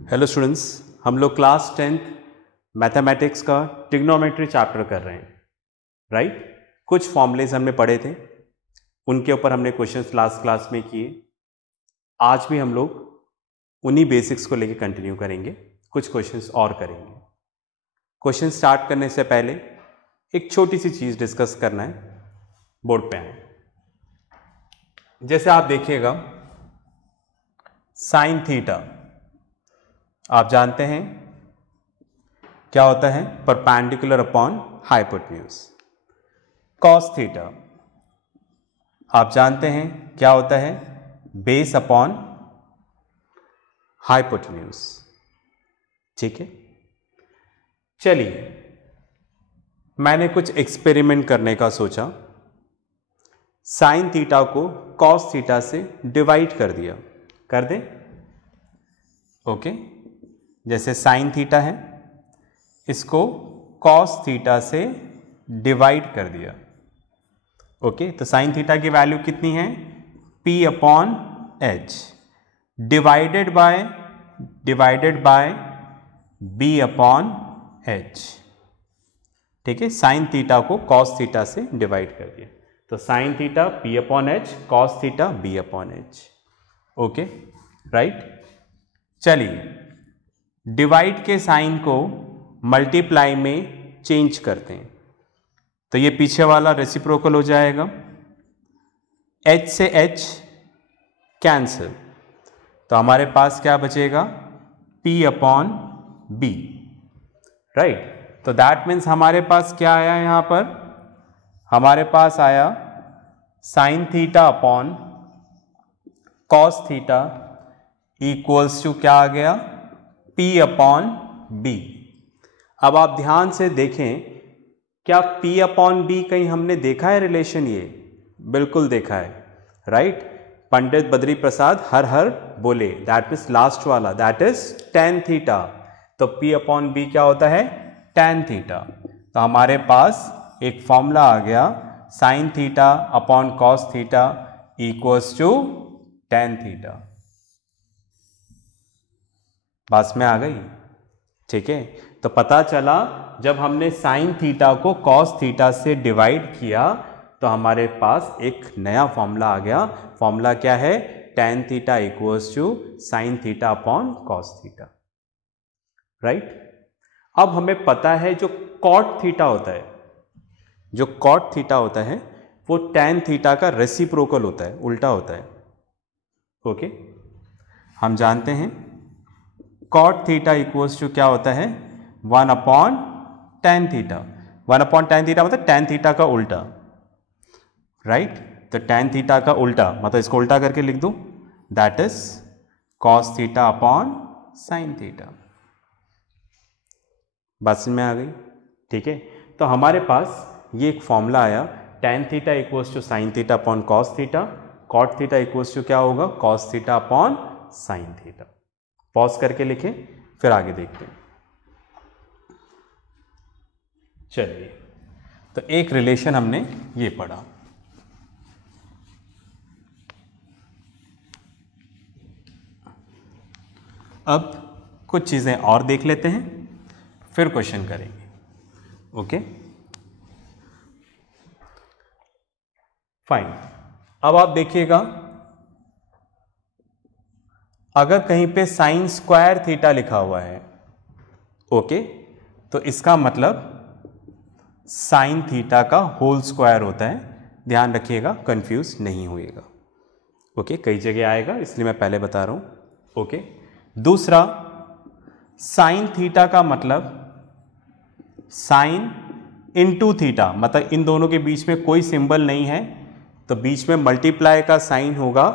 Hello students, हम लोग class 10th mathematics का ट्रिग्नोमेट्री चैप्टर कर रहे हैं, राइट। कुछ फॉर्मूलेज हमने पढ़े थे, उनके ऊपर हमने क्वेश्चंस लास्ट क्लास में किए। आज भी हम लोग उन्हीं बेसिक्स को लेके कंटिन्यू करेंगे, कुछ क्वेश्चंस और करेंगे। क्वेश्चन स्टार्ट करने से पहले एक छोटी सी चीज़ डिस्कस करना है। बोर्ड पे आए, जैसे आप देखिएगा साइन थीटा, आप जानते हैं क्या होता है, perpendicular upon hypotenuse. Cos theta आप जानते हैं क्या होता है, बेस अपॉन हाइपोटेन्यूज। ठीक है, चलिए मैंने कुछ एक्सपेरिमेंट करने का सोचा। साइन थीटा को कॉस थीटा से डिवाइड कर दिया, कर दें? ओके, जैसे साइन थीटा है, इसको कॉस थीटा से डिवाइड कर दिया। ओके, तो साइन थीटा की वैल्यू कितनी है, P upon H divided by B upon H. ठीक है, साइन थीटा को कॉस थीटा से डिवाइड कर दिया, तो sine theta P upon H, cos theta B upon H. Okay, right. चलिए डिवाइड के साइन को मल्टीप्लाई में चेंज करते हैं, तो ये पीछे वाला रेसिप्रोकल हो जाएगा, h से h कैंसिल, तो हमारे पास क्या बचेगा, P अपॉन B, राइट। तो दैट मीन्स हमारे पास क्या आया, यहां पर हमारे पास आया sine theta upon cos theta equals to क्या आ गया, P अपॉन B। अब आप ध्यान से देखें, क्या P अपॉन B कहीं हमने देखा है रिलेशन? ये बिल्कुल देखा है, राइट। पंडित बद्री प्रसाद हर हर बोले, दैट मीन्स लास्ट वाला, दैट इज tan थीटा। तो P अपॉन B क्या होता है, tan थीटा। तो हमारे पास एक फॉर्मूला आ गया, sine theta upon cos theta equals to tan theta. बात में आ गई? ठीक है, तो पता चला जब हमने साइन थीटा को कॉस थीटा से डिवाइड किया तो हमारे पास एक नया फॉर्मूला आ गया। फॉर्मूला क्या है, tan theta equals to sine theta upon cos theta, right. अब हमें पता है जो कॉट थीटा होता है, जो कॉट थीटा होता है वो tan थीटा का रेसिप्रोकल होता है, उल्टा होता है। ओके, हम जानते हैं कॉट थीटा इक्वल्स टू क्या होता है, 1 upon tan theta. 1 upon tan theta मतलब tan थीटा का उल्टा, राइट। तो tan थीटा का उल्टा मतलब इसको उल्टा करके लिख दूं, that is cos theta upon sine theta. बात समझ में आ गई? ठीक है, तो हमारे पास ये एक फॉर्मूला आया, tan theta equals to sine theta upon cos theta, cot theta equals to क्या होगा, cos theta upon sine theta. Pause करके लिखें, फिर आगे देखते हैं। चलिए, तो एक रिलेशन हमने ये पढ़ा। अब कुछ चीजें और देख लेते हैं, फिर क्वेश्चन करेंगे। Okay, fine. अब आप देखिएगा, अगर कहीं पे साइन स्क्वायर थीटा लिखा हुआ है, ओके, तो इसका मतलब साइन थीटा का होल स्क्वायर होता है। ध्यान रखिएगा, कंफ्यूज नहीं होइएगा। ओके, कई जगह आएगा इसलिए मैं पहले बता रहा हूं। ओके, दूसरा, साइन थीटा का मतलब साइन इनटू थीटा, मतलब इन दोनों के बीच में कोई सिंबल नहीं है, तो बीच में मल्टीप्लाई का साइन होगा,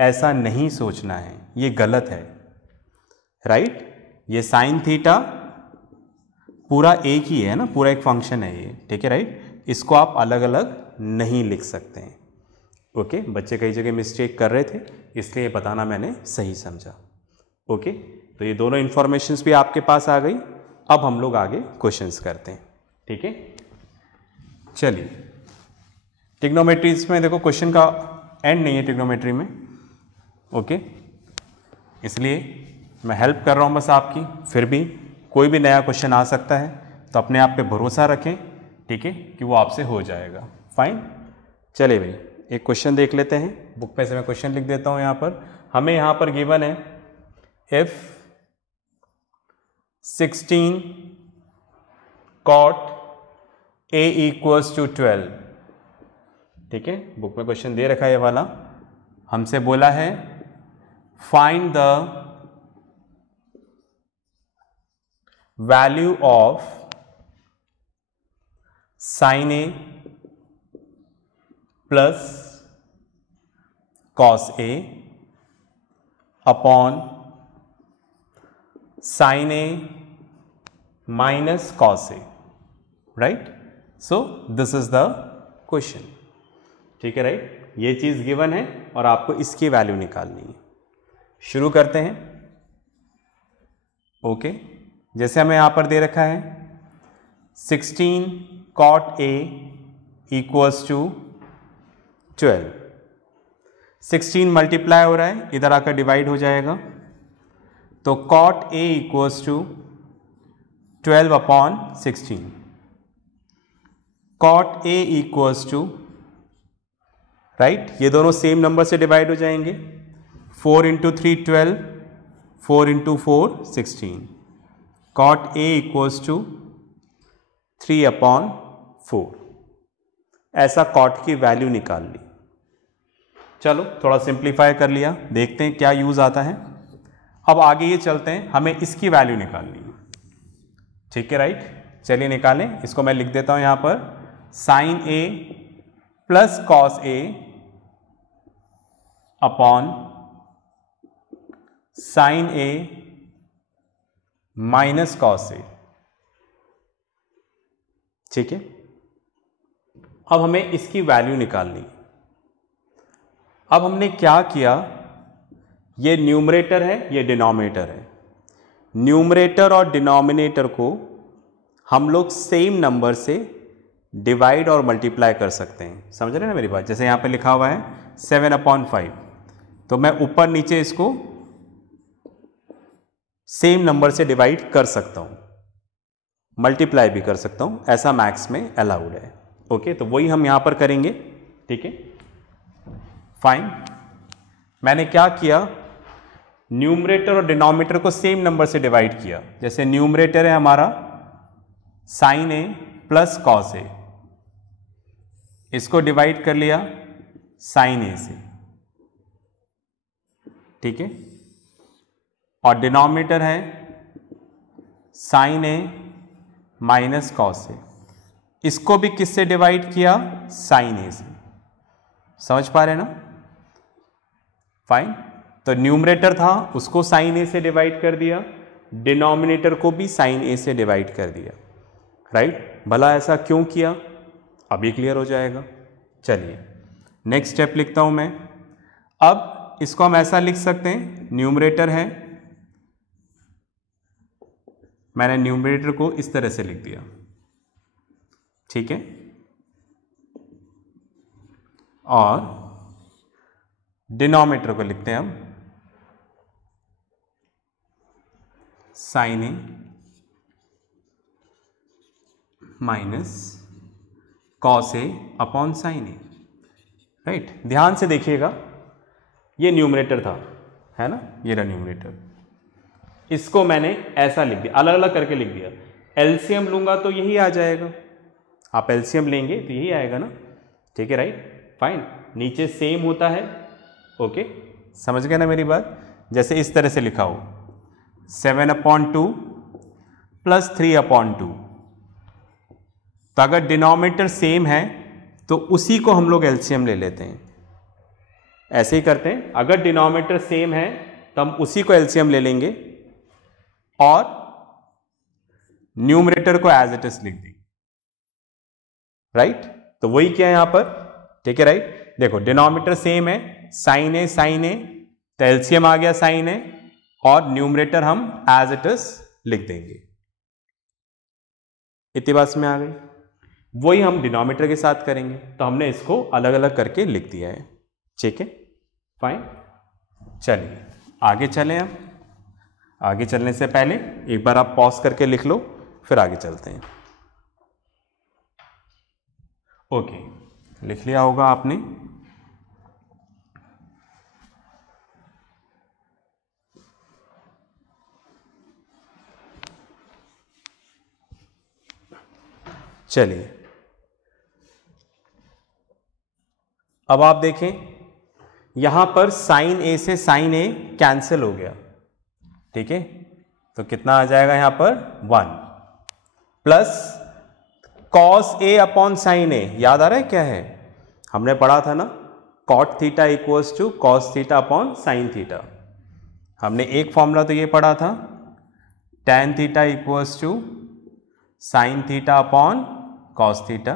ऐसा नहीं सोचना है, ये गलत है, राइट। ये साइन थीटा पूरा एक ही है ना, पूरा एक फंक्शन है ये, ठीक है, राइट। इसको आप अलग अलग नहीं लिख सकते हैं। ओके, बच्चे कई जगह मिस्टेक कर रहे थे, इसलिए बताना मैंने सही समझा। ओके, तो ये दोनों इंफॉर्मेशंस भी आपके पास आ गई। अब हम लोग आगे क्वेश्चंस करते हैं, ठीक है। चलिए, ट्रिग्नोमेट्रीज में देखो क्वेश्चन का एंड नहीं है ट्रिग्नोमेट्री में, ओके, इसलिए मैं हेल्प कर रहा हूँ बस आपकी, फिर भी कोई भी नया क्वेश्चन आ सकता है, तो अपने आप पे भरोसा रखें, ठीक है, कि वो आपसे हो जाएगा। फाइन, चलिए भाई एक क्वेश्चन देख लेते हैं। बुक पे से मैं क्वेश्चन लिख देता हूँ यहाँ पर। हमें यहाँ पर गिवन है if 16 cot a equals to 12, ठीक है, बुक में क्वेश्चन दे रखा है ये वाला। हमसे बोला है find the value of sine A plus cos A upon sine A minus cos A, right. So this is the question, ठीक है, राइट। ये चीज गिवन है और आपको इसकी वैल्यू निकालनी है। शुरू करते हैं। ओके, जैसे हमें यहां पर दे रखा है 16 cot a equals to 12। 16 multiply हो रहा है, इधर आकर डिवाइड हो जाएगा, तो cot a equals to 12 upon 16। cot a equals to, right, ये दोनों सेम नंबर से डिवाइड हो जाएंगे। 4 into 3 12, 4 into 4 16। cot a equals to 3 upon 4। ऐसा cot की वैल्यू निकाल ली। चलो थोड़ा सिंप्लीफाई कर लिया, देखते हैं क्या यूज आता है। अब आगे ये चलते हैं, हमें इसकी वैल्यू निकालनी है, ठीक है, राइट। चलिए निकालें। इसको मैं लिख देता हूं यहां पर sign A plus cos A upon sine A minus cos A, ठीक है। अब हमें इसकी वैल्यू निकालनी। अब हमने क्या किया, ये न्यूमरेटर है, ये डिनोमिनेटर है। न्यूमरेटर और डिनोमिनेटर को हम लोग सेम नंबर से डिवाइड और मल्टीप्लाई कर सकते हैं, समझ रहे हैं ना मेरी बात। जैसे यहाँ पे लिखा हुआ है 7/5, तो मैं ऊपर नीचे इसको सेम नंबर से डिवाइड कर सकता हूँ, मल्टीप्लाई भी कर सकता हूँ, ऐसा मैथ्स में अलाउड है। ओके, तो वही हम यहाँ पर करेंगे, ठीक है, फाइन। मैंने क्या किया, न्यूमरेटर और डिनोमिनेटर को सेम नंबर से डिवाइड किया। जैसे न्यूमरेटर है हमारा sign A plus cos A, इसको डिवाइड कर लिया साइन ए से, ठीक है। और डिनोमिनेटर है sign A minus cos A, इसको भी किससे डिवाइड किया, साइन ए से। समझ पा रहे हैं ना, फाइन। तो न्यूमरेटर था उसको साइन ए से डिवाइड कर दिया, डिनोमिनेटर को भी साइन ए से डिवाइड कर दिया, राइट। भला ऐसा क्यों किया, अभी क्लियर हो जाएगा। चलिए नेक्स्ट स्टेप लिखता हूं मैं। अब इसको हम ऐसा लिख सकते हैं, न्यूमरेटर है, मैंने न्यूमरेटर को इस तरह से लिख दिया, ठीक है, और डिनोमिनेटर को लिखते हैं हम sign A minus cos A upon sine A, right. ध्यान से देखिएगा, ये न्यूमरेटर था, है ना, ये रहा न्यूमरेटर। इसको मैंने ऐसा लिख दिया, अलग अलग करके लिख दिया। एलसीएम लूंगा तो यही आ जाएगा, आप एलसीएम लेंगे तो यही आएगा ना, ठीक है, राइट, फाइन। नीचे सेम होता है, ओके, समझ गए ना मेरी बात। जैसे इस तरह से लिखा हो 7/2 प्लस 3/2, तो अगर डिनोमिनेटर सेम है तो उसी को हम लोग एलसीएम ले लेते हैं। ऐसे ही करते हैं, अगर डिनोमिनेटर सेम है तो हम उसी को एलसीएम ले लेंगे और न्यूमरेटर को एज इट इज लिख देंगे, राइट। तो वही किया यहां पर, ठीक है, राइट। देखो डिनोमिनेटर सेम है, साइन ए, तो एलसीएम आ गया साइन ए, और न्यूमरेटर हम एज इट इज लिख देंगे। इतनी बात में आ गई। वही हम डिनोमिनेटर के साथ करेंगे, तो हमने इसको अलग अलग करके लिख दिया है, ठीक है, फाइन। चलिए आगे चलें। आगे चलने से पहले एक बार आप पॉज करके लिख लो, फिर आगे चलते हैं। ओके, लिख लिया होगा आपने। चलिए अब आप देखें, यहां पर साइन ए से साइन ए कैंसिल हो गया, ठीक है। तो कितना आ जाएगा यहां पर 1 plus cos A upon sine ए, याद आ रहा है क्या है, हमने पढ़ा था ना, cot theta equals to cos theta upon sine theta. हमने एक फॉर्मूला तो ये पढ़ा था, tan theta equals to sine theta upon cos theta,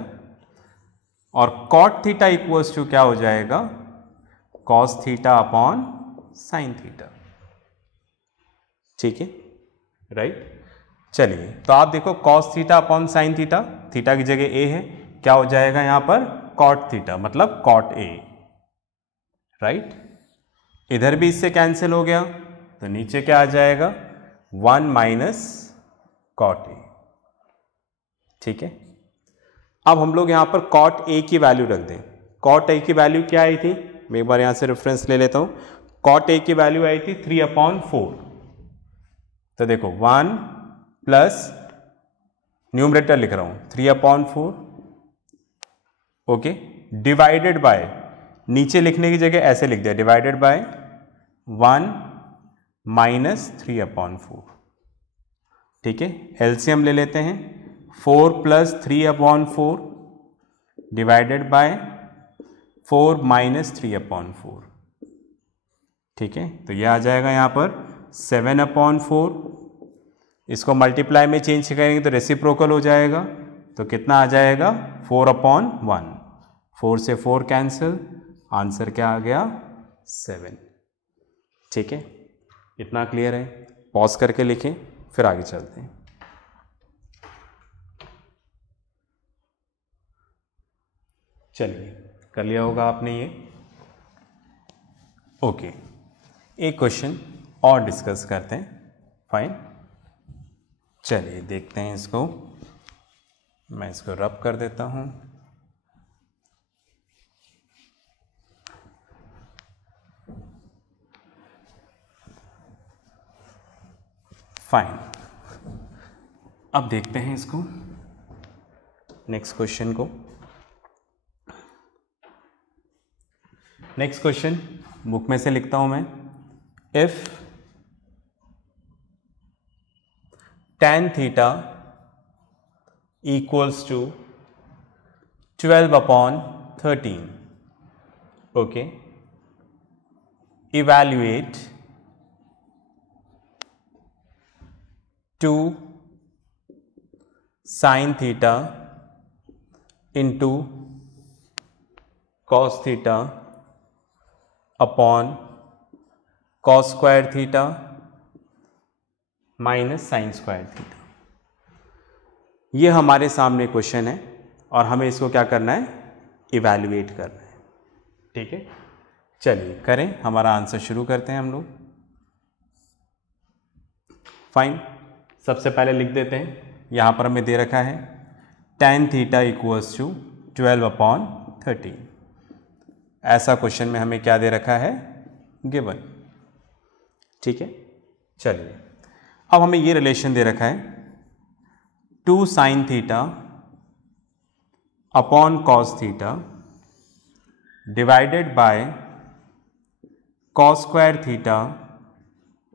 और कॉट थीटा इक्वल्स टू क्या हो जाएगा, cos theta upon sine theta, ठीक है, राइट। चलिए तो आप देखो cos theta upon sine theta, theta की जगह ए है, क्या हो जाएगा यहां पर कॉट थीटा, मतलब कॉट ए, राइट। इधर भी इससे कैंसिल हो गया, तो नीचे क्या आ जाएगा 1 माइनस कॉट ए, ठीक है। अब हम लोग यहां पर कॉट ए की वैल्यू रख दें। कॉट ए की वैल्यू क्या आई थी, मैं एक बार यहां से रेफरेंस ले लेता हूं। कॉट ए की वैल्यू आई थी 3/4। तो देखो 1 प्लस न्यूमरेटर लिख रहा हूं 3/4, ओके, डिवाइडेड बाय, नीचे लिखने की जगह ऐसे लिख दिया, डिवाइडेड बाय 1 माइनस 3/4, ठीक है। एलसीएम ले लेते हैं, 4 प्लस 3/4 डिवाइडेड बाय 4 माइनस 3/4, ठीक है। तो यह आ जाएगा यहां पर 7/4, इसको मल्टीप्लाई में चेंज करेंगे तो रेसिप्रोकल हो जाएगा, तो कितना आ जाएगा 4/1, 4 से 4 कैंसिल, आंसर क्या आ गया 7, ठीक है। इतना क्लियर है, पॉज करके लिखें फिर आगे चलते हैं। चलिए कर लिया होगा आपने ये, ओके। एक क्वेश्चन और डिस्कस करते हैं, फाइन। चलिए देखते हैं इसको, मैं इसको रब कर देता हूं। फाइन, अब देखते हैं इसको, नेक्स्ट क्वेश्चन को। नेक्स्ट क्वेश्चन बुक में से लिखता हूं मैं, if tan theta equals to 12/13, okay, evaluate 2 sin theta into cos theta upon cos square theta minus sine square theta. ये हमारे सामने क्वेश्चन है और हमें इसको क्या करना है, इवैल्यूएट करना है, ठीक है। चलिए करें, हमारा आंसर शुरू करते हैं हम लोग। फाइन, सबसे पहले लिख देते हैं, यहां पर हमें दे रखा है tan थीटा इक्वल्स टू 12/13, ऐसा क्वेश्चन में हमें क्या दे रखा है, गिवन, ठीक है। चलिए अब हमें ये रिलेशन दे रखा है 2 sin theta upon cos theta divided by cos square theta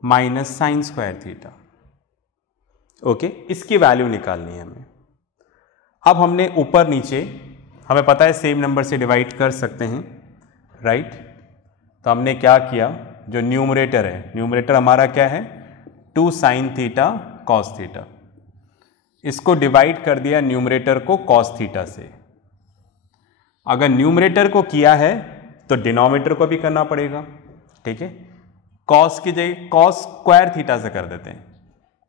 minus sine square theta, okay. इसकी वैल्यू निकालनी है हमें। अब हमने ऊपर नीचे, हमें पता है सेम नंबर से डिवाइड कर सकते हैं, राइट। तो हमने क्या किया, जो न्यूमरेटर है, न्यूमरेटर हमारा क्या है 2 sin थीटा cos थीटा, इसको डिवाइड कर दिया न्यूमरेटर को cos थीटा से। अगर न्यूमरेटर को किया है तो डिनोमिनेटर को भी करना पड़ेगा, ठीक है। cos की जगह cos स्क्वायर थीटा से कर देते हैं,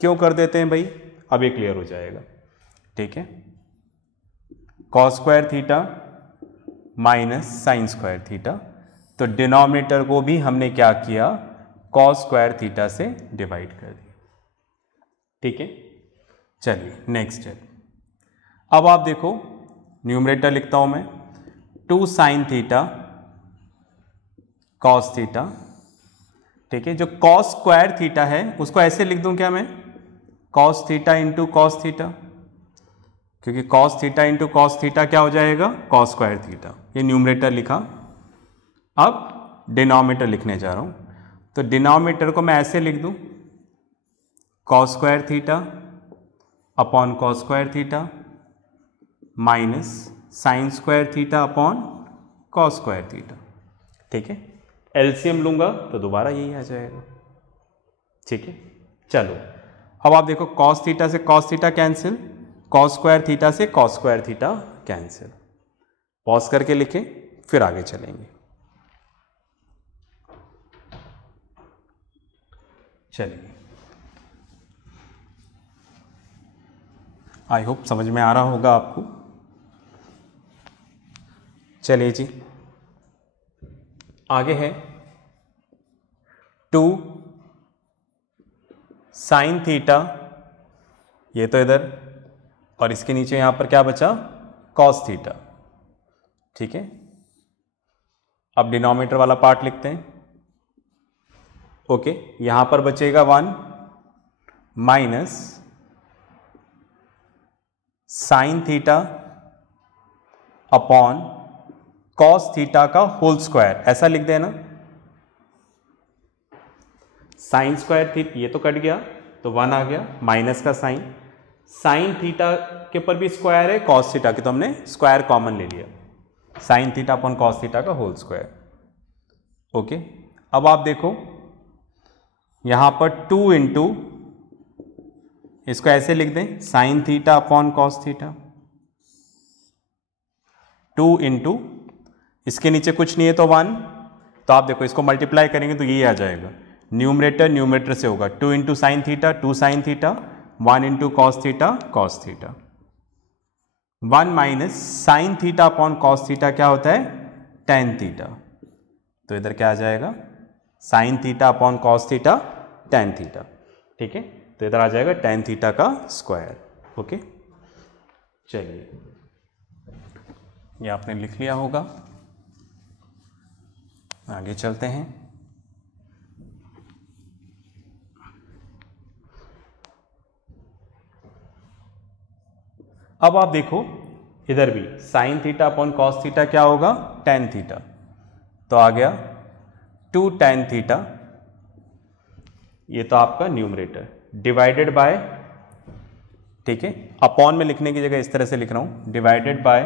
क्यों कर देते हैं भाई, अब ये क्लियर हो जाएगा, ठीक है। cos square theta minus sine square theta, तो डिनोमिनेटर को भी हमने क्या किया, cos स्क्वायर थीटा से डिवाइड कर दिया, ठीक है, चलिए नेक्स्ट है। अब आप देखो, न्यूमरेटर लिखता हूं मैं 2 साइन थीटा कॉस थीटा, ठीक है। जो कॉस स्क्वायर थीटा है उसको ऐसे लिख दूं क्या मैं, cos theta into cos theta, क्योंकि cos theta into cos theta क्या हो जाएगा, कॉस स्क्वायर थीटा। ये न्यूमरेटर लिखा। अब डिनोमिनेटर लिखने जा रहा हूं, तो डिनोमिनेटर को मैं ऐसे लिख दूं, cos square theta upon cos square theta minus sine square theta upon cos square theta, ठीक है। एलसीएम लूंगा तो दोबारा यही आ जाएगा, ठीक है। चलो अब आप देखो, कॉस थीटा से cos theta cancel, cos square theta से cos square theta cancel. Pause करके लिखें फिर आगे चलेंगे। चलिए, आई होप समझ में आ रहा होगा आपको। चलिए जी, आगे है 2 साइन थीटा, ये तो इधर, और इसके नीचे यहां पर क्या बचा, कॉस थीटा, ठीक है। अब डिनोमिनेटर वाला पार्ट लिखते हैं। ओके, यहां पर बचेगा 1 minus sign theta upon cos theta का होल स्क्वायर, ऐसा लिख देना। साइन स्क्वायर थीटा ये तो कट गया तो 1 आ गया, माइनस का साइन, साइन थीटा के ऊपर भी स्क्वायर है, कॉस थीटा की तो हमने स्क्वायर कॉमन ले लिया, sign theta upon cos theta का होल स्क्वायर। ओके, अब आप देखो यहां पर 2 इंटू, इसको ऐसे लिख दें, sign theta upon cos theta, 2 into, इसके नीचे कुछ नहीं है तो 1, तो आप देखो इसको मल्टीप्लाई करेंगे तो यही आ जाएगा, न्यूमरेटर न्यूमरेटर से होगा, 2 into sine theta 2 sine theta, 1 into cos theta cos theta, 1 minus sign theta upon cos theta क्या होता है, टेन थीटा, तो इधर क्या आ जाएगा, sign theta upon cos theta tan theta, ठीक है। तो इधर आ जाएगा टेन थीटा का स्क्वायर। ओके, चलिए ये आपने लिख लिया होगा, आगे चलते हैं। अब आप देखो इधर भी sign theta upon cos theta क्या होगा, टेन थीटा, तो आ गया 2 टेन थीटा, ये तो आपका न्यूमरेटर, डिवाइडेड बाय, ठीक है, अपॉन में लिखने की जगह इस तरह से लिख रहा हूं, divided by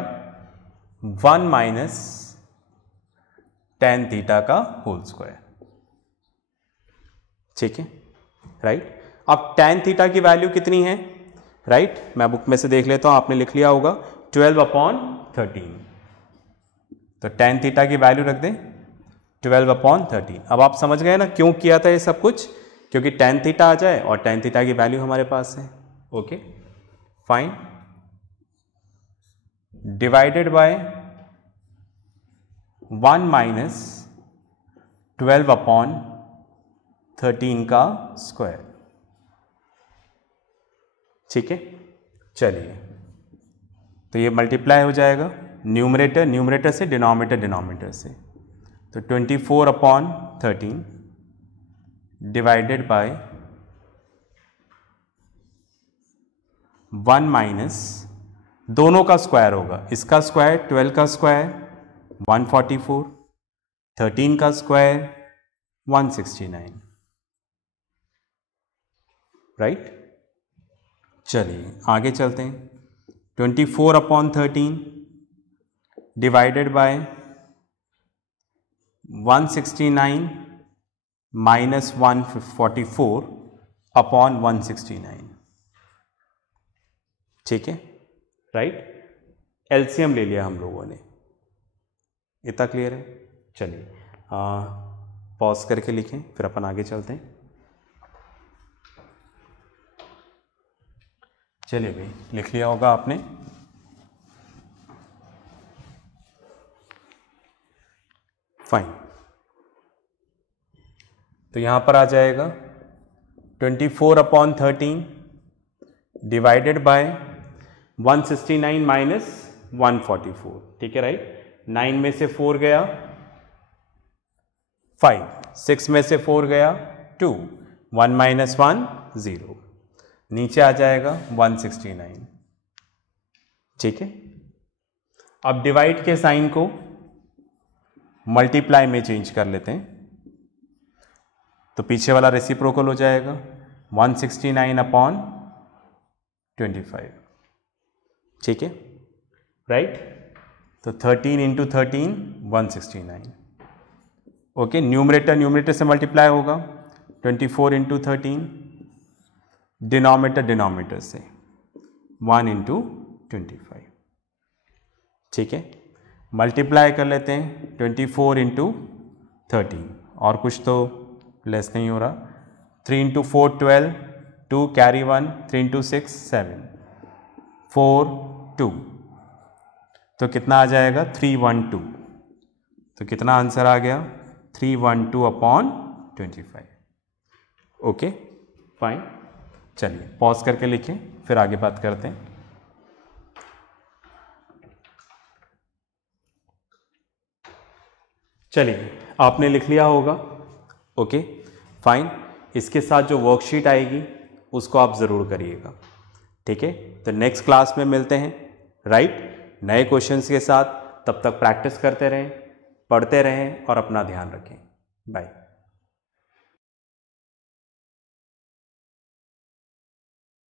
1 minus tan theta का होल स्क्वायर, ठीक है, राइट। अब टेन थीटा की वैल्यू कितनी है, राइट, मैं बुक में से देख लेता हूं, आपने लिख लिया होगा 12 अपॉन 13, तो टेन थीटा की वैल्यू रख दें 12 अपॉन 13। अब आप समझ गए ना क्यों किया था ये सब कुछ, क्योंकि टेन थीटा आ जाए और टेन थीटा की वैल्यू हमारे पास है। Okay fine, divided by 1 minus 12 upon 13 का स्क्वायर, ठीक है। चलिए, तो ये मल्टीप्लाई हो जाएगा, न्यूमरेटर न्यूमरेटर से, डिनोमिनेटर डिनोमिनेटर से, तो 24 अपॉन 13 डिवाइडेड बाय 1 माइनस, दोनों का स्क्वायर होगा, इसका स्क्वायर 12 का स्क्वायर 144, 13 का स्क्वायर 169, राइट। चलिए आगे चलते हैं, 24 upon 13 divided by 169 minus 144 upon 169, ठीक है, राइट। एलसीएम ले लिया हम लोगों ने, इतना क्लियर है। चलिए पॉज करके लिखें फिर अपन आगे चलते हैं। चलिए भाई, लिख लिया होगा आपने। फाइन, तो यहां पर आ जाएगा 24 अपॉन 13 डिवाइडेड बाय 169 माइनस 144, ठीक है राइट। 9 में से 4 गया 5, 6 में से 4 गया 2, 1 माइनस 1 0, नीचे आ जाएगा 169, ठीक है। अब डिवाइड के साइन को मल्टीप्लाई में चेंज कर लेते हैं, तो पीछे वाला रेसिप्रोकल हो जाएगा 169 अपॉन 25, ठीक है राइट। तो 13 इंटू 13 169, ओके। न्यूमरेटर न्यूमरेटर से मल्टीप्लाई होगा 24 इंटू 13, डिनोमिनेटर डिनोमिनेटर से 1 इंटू 25, ठीक है। मल्टीप्लाई कर लेते हैं 24 इंटू 13, और कुछ तो लेस नहीं हो रहा। 3 इंटू 4 12, 2 कैरी 1, 3 इंटू 6 7, 4 2, तो कितना आ जाएगा 312, तो कितना आंसर आ गया 312 अपॉन 25, ओके फाइन। चलिए पॉज करके लिखें, फिर आगे बात करते हैं। चलिए आपने लिख लिया होगा, ओके फाइन। इसके साथ जो वर्कशीट आएगी उसको आप ज़रूर करिएगा, ठीक है। तो नेक्स्ट क्लास में मिलते हैं, राइट, नए क्वेश्चंस के साथ। तब तक प्रैक्टिस करते रहें, पढ़ते रहें और अपना ध्यान रखें। बाय।